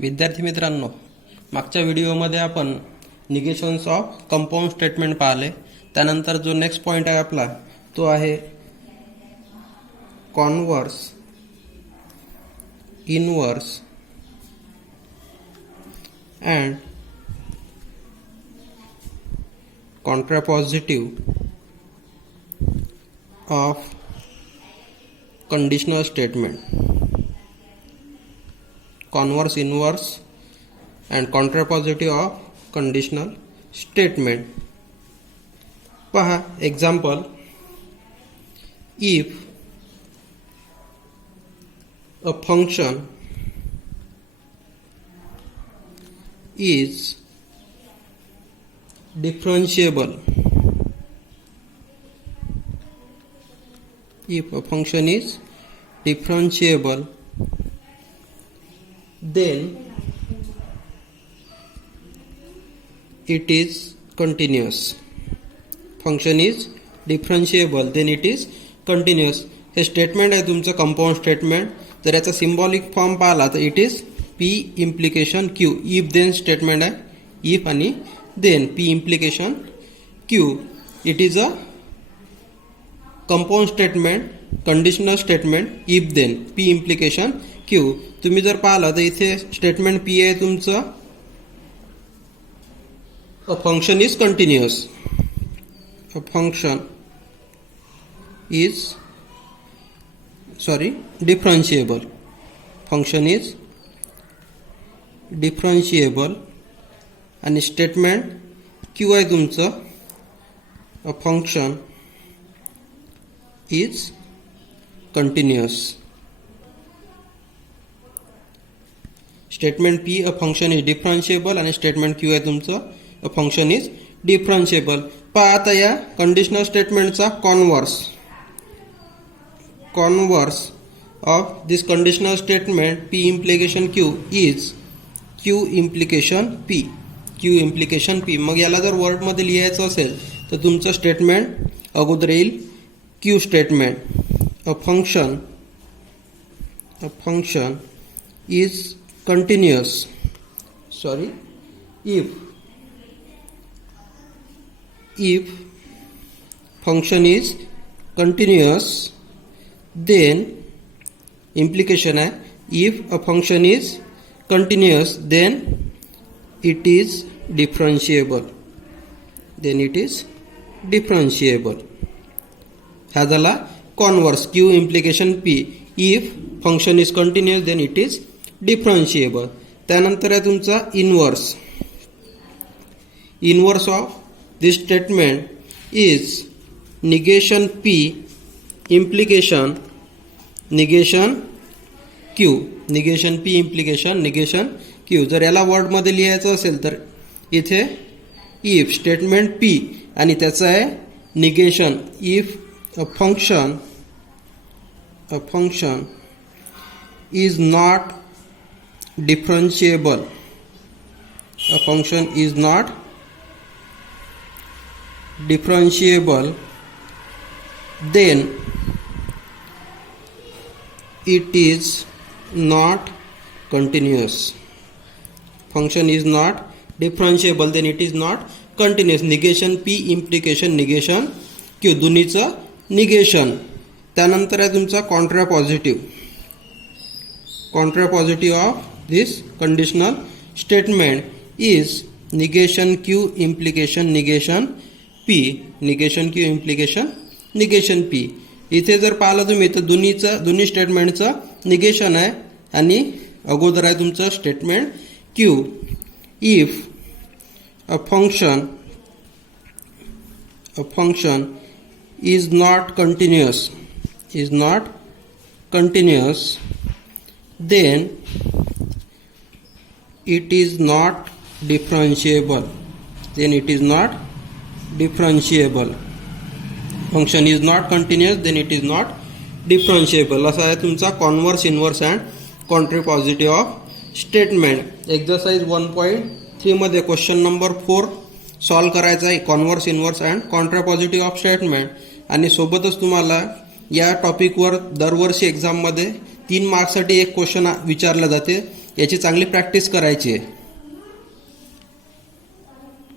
विद्यार्थी मित्रांनो, मागच्या व्हिडिओमध्ये आपण निगेशन्स ऑफ कंपाऊंड स्टेटमेंट पाहिले. त्यानंतर जो नेक्स्ट पॉइंट आहे आपला तो आहे converse, inverse and contrapositive of conditional statement. Converse, inverse and contrapositive of conditional statement. पहा example. If a function is differentiable, if a function is differentiable, then it is continuous. Function is differentiable, then it is continuous. हे statement आहे तुमचं compound statement. जर याचा symbolic form पाहिला तर it is p implication q. If then statement आहे. If आणि then p implication q. It is a compound statement, conditional statement. If then p implication q. तुम्ही जर पाहिलं तर इथे स्टेटमेंट पी आहे तुमचं a function is continuous. A function is differentiable. Function is differentiable आणि स्टेटमेंट क्यू आहे तुमचं a function is continuous. Statement p a function is differentiable आणि स्टेटमेंट क्यू आहे तुमचं अ फंक्शन इज डिफरन्शिएबल. पहा आता या conditional स्टेटमेंटचा converse of this conditional statement P implication Q is Q implication P. Q implication P. मग याला जर word मध्ये लिहायचं असेल तर तुमचं स्टेटमेंट अगोदर येईल Q statement. A function is continuous. if function is continuous, then implication है if a function is continuous then it is differentiable. हा झाला converse. Q implication p. If function is continuous then it is differentiable. त्यानंतर आहे तुमचा inverse of this statement is negation p implication negation q. Negation p implication negation q. जर याला word मध्ये लिहायचं असेल तर इथे इफ स्टेटमेंट पी आणि त्याचं आहे negation. If a function is not differentiable, a function is not differentiable, then it is not continuous. Function is not differentiable, then it is not continuous. negation P implication negation Q. दोन्हीचं negation. त्यानंतर आहे तुमचा contrapositive of this conditional statement is negation Q implication negation P. Negation Q implication negation P. इथे जर पाहिलं तुम्ही तर दोन्ही स्टेटमेंटचं निगेशन आहे आणि अगोदर आहे तुमचं statement Q. If a function is not continuous then it is not differentiable. Function is not continuous, then it is not differentiable. असा आहे तुमचा converse, inverse and contrapositive of statement. Exercise 1.3 मध्ये क्वेश्चन नंबर 4 सॉल्व करायचा आहे. Converse, inverse and contrapositive of statement. आणि सोबतच तुम्हाला या टॉपिकवर दरवर्षी एक्झाममध्ये 3 मार्क्ससाठी एक क्वेश्चन विचारला जाते. याची चांगली प्रॅक्टिस करायची आहे.